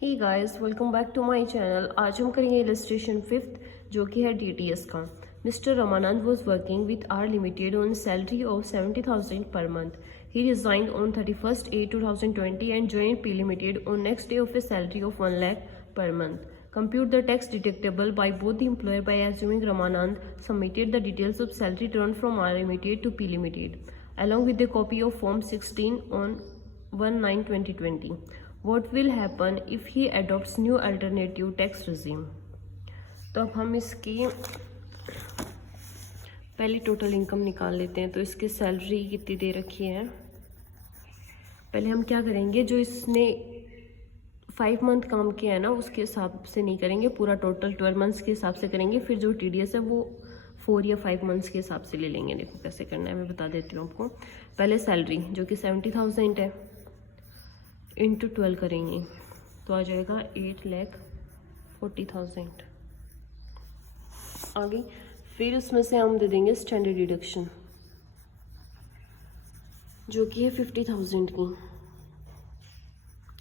Hey guys, welcome back to my channel. आज हम करेंगे इलस्ट्रेशन फिफ्थ, जो कि है डीटीएस का। Mister Ramanand was working with R limited on salary of 70,000 per month. He resigned on 31st A 2020 and joined P Limited on next day of a salary of 1 lakh per month. Compute the tax deductible by both the employer by assuming Ramanand submitted the details of salary return from R Limited to P Limited along with a copy of Form 16 on 1/9/2020. What will happen if he adopts new alternative tax regime? तो अब हम इसकी पहले total income निकाल लेते हैं। तो इसकी सैलरी कितनी दे रखी है, पहले हम क्या करेंगे, जो इसने 5 मंथ काम किया है ना, उसके हिसाब से नहीं करेंगे, पूरा टोटल 12 मंथ्स के हिसाब से करेंगे। फिर जो टीडीएस है वो 4 या 5 मंथ्स के हिसाब से ले लेंगे। देखो कैसे करना है, मैं बता देती हूँ आपको। पहले सैलरी जो कि 70,000 है, इंटू 12 करेंगे तो आ जाएगा 8,40,000 आगे। फिर उसमें से हम दे देंगे स्टैंडर्ड डिडक्शन जो कि है 50,000 की,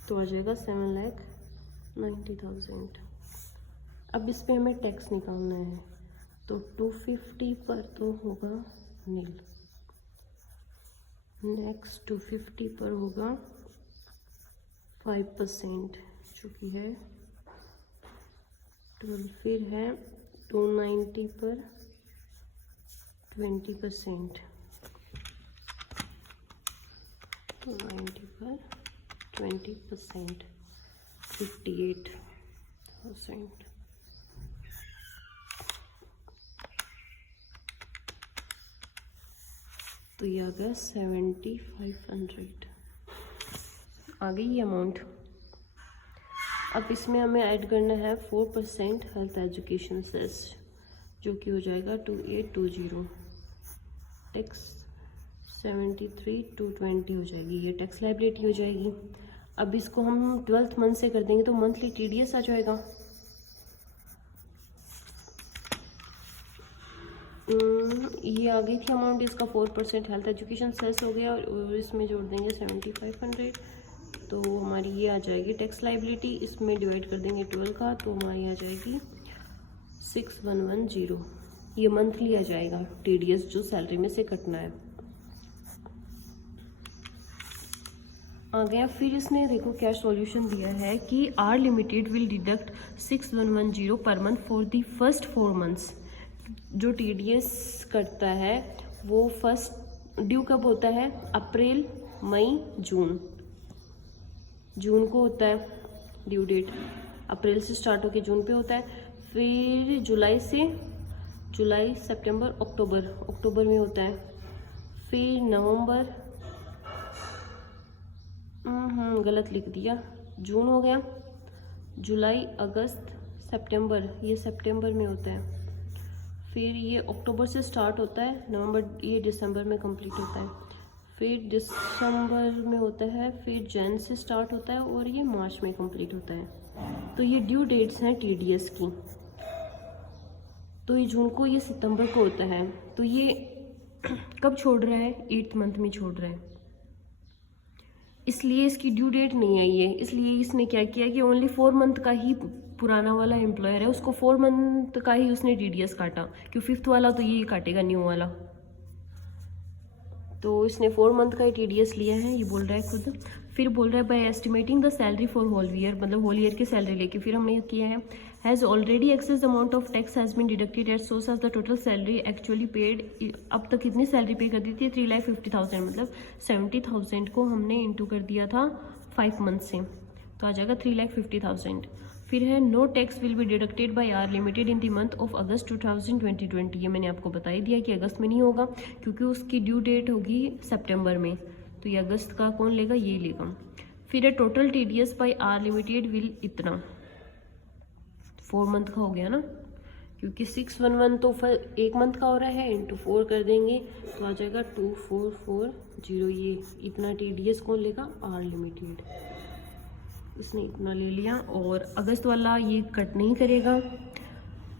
तो आ जाएगा 7,90,000। अब इस पे हमें टैक्स निकालना है, तो 250 पर तो होगा नील, नेक्स्ट 250 पर होगा 5% जो कि है 12। फिर है 290 पर 20%, 290 पर 20%, 58,000। तो ये आ गया 7,500 आ गई ये अमाउंट। अब इसमें हमें ऐड करना है 4% हेल्थ एजुकेशन सेस, जो कि हो जाएगा 2820। टैक्स 73,220 हो जाएगी, ये टैक्स लाइबिलिटी हो जाएगी। अब इसको हम 12th मंथ से कर देंगे तो मंथली टीडीएस आ जाएगा। ये आ गई थी अमाउंट, इसका 4% हेल्थ एजुकेशन सेस हो गया और इसमें जोड़ देंगे 7,500, तो हमारी ये आ जाएगी टैक्स लाइबिलिटी। इसमें डिवाइड कर देंगे 12 का, तो हमारी आ जाएगी 6,110। ये मंथली आ जाएगा टीडीएस जो सैलरी में से कटना है। आ गया। फिर इसने देखो क्या सॉल्यूशन दिया है कि are limited will deduct 6,110 per month for the first 4 months. जो टीडीएस करता है वो फर्स्ट ड्यू कब होता है, अप्रैल, मई, जून को होता है ड्यू डेट। अप्रैल से स्टार्ट होकर जून पे होता है। फिर जुलाई सितंबर अक्टूबर में होता है। फिर नवंबर, गलत लिख दिया, जून हो गया। जुलाई, अगस्त, सितंबर, ये सितंबर में होता है। फिर ये अक्टूबर से स्टार्ट होता है, नवंबर, ये दिसंबर में कंप्लीट होता है। फिर दिसंबर में होता है, फिर जैन से स्टार्ट होता है और ये मार्च में कंप्लीट होता है। तो ये ड्यू डेट्स हैं टीडीएस की। तो ये जून को, ये सितंबर को होता है। तो ये कब छोड़ रहा है, 8th मंथ में छोड़ रहा है, इसलिए इसकी ड्यू डेट नहीं आई है। इसलिए इसने क्या किया कि ओनली 4 मंथ का ही, पुराना वाला एम्प्लॉयर है उसको 4 मंथ का ही उसने टीडीएस काटा, क्योंकि 5th वाला तो ये काटेगा न्यू वाला। तो इसने 4 मंथ का ही टीडीएस लिया है, ये बोल रहा है खुद। फिर बोल रहा है by estimating the salary for whole year, मतलब होल ईयर की सैलरी लेके फिर हमने किया है। Has already excess amount of tax has been deducted at source as the total salary actually paid. अब तक कितनी सैलरी पे कर दी थी, 3,50,000, मतलब 70,000 को हमने इंटू कर दिया था 5 मंथ से, तो आ जाएगा 3,50,000। फिर है no tax will be deducted by R limited in the month of August 2020। ये मैंने आपको बता ही दिया कि अगस्त में नहीं होगा, क्योंकि उसकी ड्यू डेट होगी सितंबर में, तो ये अगस्त का कौन लेगा, ये लेगा। फिर है total TDS by R limited will इतना, 4 मंथ का हो गया ना, क्योंकि 611 तो 1 मंथ का हो रहा है, इंटू 4 कर देंगे तो आ जाएगा 2,440। ये इतना टीडीएस कौन लेगा, आर लिमिटेड, इसने इतना ले लिया। और अगस्त वाला ये कट नहीं करेगा।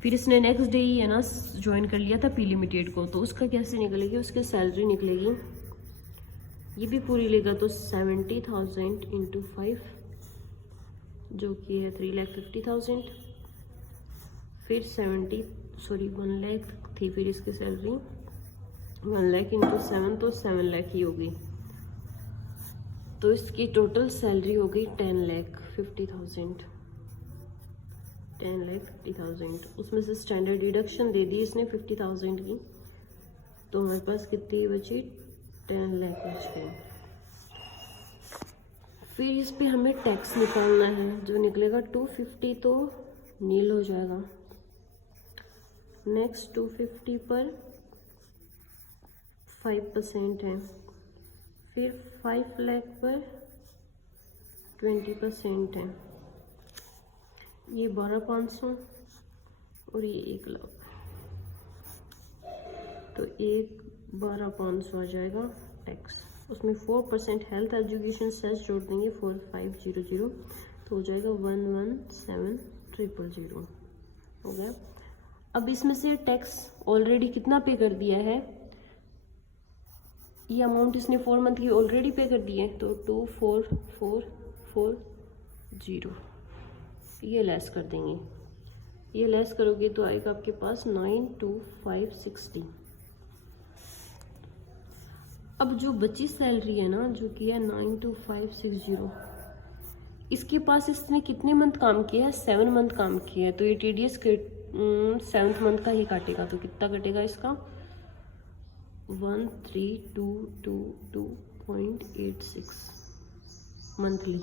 फिर इसने नेक्स्ट डे ही है ना ज्वाइन कर लिया था पी लिमिटेड को, तो उसका कैसे निकलेगी, उसकी सैलरी निकलेगी, ये भी पूरी लेगा तो 70,000 इंटू 5 जो कि है 3,50,000। फिर 1 लाख थी फिर इसकी सैलरी, 1 लाख इंटू 7 तो 7 लाख ही होगी। तो इसकी टोटल सैलरी हो गई 10,50,000। 10,50,000 उसमें से स्टैंडर्ड डिडक्शन दे दी इसने 50,000 की, तो हमारे पास कितनी बची, 10 लाख बच गई। फिर इस पे हमें टैक्स निकालना है, जो निकलेगा 250 तो नील हो जाएगा। नेक्स्ट 250 पर 5% है, फिर 5 लाख पर 20% है, ये 12,500 और ये 1 लाख, तो 12,500 आ जाएगा टैक्स। उसमें 4% हेल्थ एजुकेशन सेस जोड़ देंगे 4500, तो हो जाएगा 117,000 हो गया। अब इसमें से टैक्स ऑलरेडी कितना पे कर दिया है, ये अमाउंट इसने 4 मंथ की ऑलरेडी पे कर दी है, तो 24,440 ये लेस कर देंगे। ये लेस करोगे तो आएगा आपके पास 92560। अब जो बची सैलरी है ना, जो कि है 92560, इसके पास इसने कितने मंथ काम किया है, 7 मंथ काम किया है, तो ये TDS के 7th मंथ का ही काटेगा। तो कितना कटेगा इसका, 13,222.86 मंथली।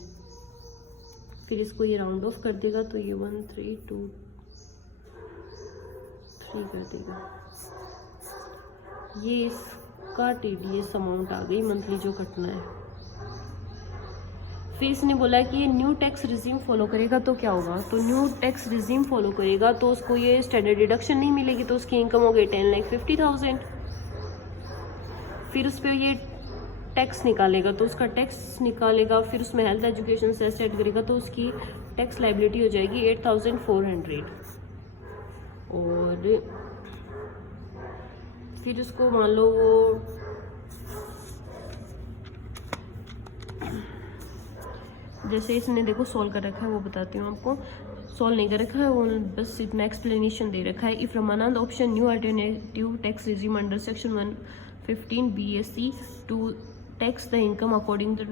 फिर इसको ये राउंड ऑफ कर देगा, तो ये 1323 कर देगा। ये इसका TDS अमाउंट आ गई मंथली जो कटना है। फिर इसने बोला कि ये न्यू टैक्स रिजीम फॉलो करेगा तो क्या होगा, तो न्यू टैक्स रिजीम फॉलो करेगा तो उसको ये स्टैंडर्ड डिडक्शन नहीं मिलेगी, तो उसकी इनकम हो गई 10,50,000। फिर उस पर ये टैक्स निकालेगा, तो उसका टैक्स निकालेगा, फिर उसमें हेल्थ एजुकेशन से सेट करेगा, तो उसकी टैक्स लाइबिलिटी हो जाएगी 8,400। और फिर उसको मान लो वो जैसे इसने देखो सॉल्व कर रखा है, वो बताती हूँ आपको। सॉल्व नहीं कर रखा है, वो बस इतना एक्सप्लेनेशन दे रखा है। If Ramanand option new alternative tax regime under section 115 BSc to tax the income according to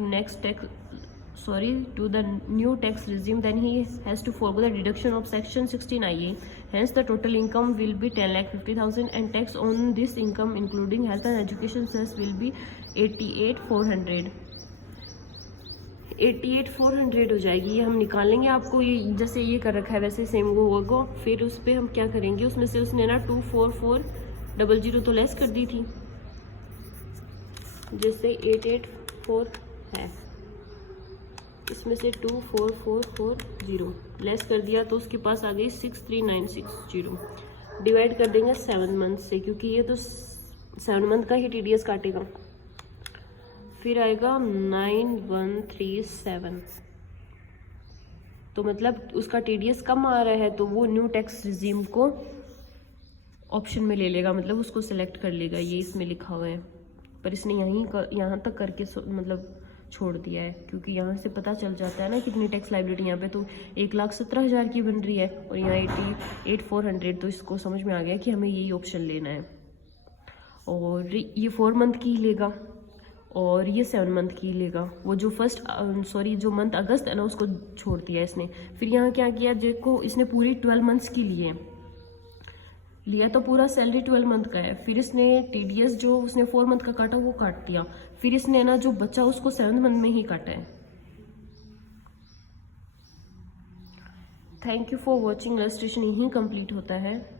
the new tax regime, then he has to forego the deduction of section 16 IA. Hence the total income will be 10,50,000 and tax on this income including health and education cess will be 88,400 हो जाएगी। ये हम निकालेंगे, आपको ये जैसे ये कर रखा है वैसे सेम वो होगा। फिर उस पर हम क्या करेंगे, उसमें से उसने ना 24400 तो लेस कर दी थी, जैसे 884 है, इसमें से 24440 लेस कर दिया, तो उसके पास आ गई 63960। डिवाइड कर देंगे 7 मंथ से, क्योंकि ये तो 7 मंथ का ही TDS काटेगा। फिर आएगा 9137, तो मतलब उसका TDS कम आ रहा है, तो वो न्यू टैक्स रिजीम को ऑप्शन में ले लेगा, मतलब उसको सिलेक्ट कर लेगा। ये इसमें लिखा हुआ है, पर इसने यहाँ तक करके मतलब छोड़ दिया है, क्योंकि यहाँ से पता चल जाता है ना कितनी टैक्स लाइबिलिटी यहाँ पे, तो 1,17,000 की बन रही है और यहाँ 88,400, तो इसको समझ में आ गया कि हमें यही ऑप्शन लेना है। और ये 4 मंथ की लेगा और ये 7 मंथ की लेगा। वो जो जो मंथ अगस्त है ना, उसको छोड़ दिया इसने। फिर यहाँ क्या किया, देखो इसने पूरी 12 मंथ्स की लिया तो पूरा सैलरी 12 मंथ का है। फिर इसने TDS जो उसने 4 मंथ का काटा वो काट दिया, फिर इसने ना जो बचा उसको 7 मंथ में ही काटा है। Thank you for watching. Illustration यहीं कंप्लीट होता है।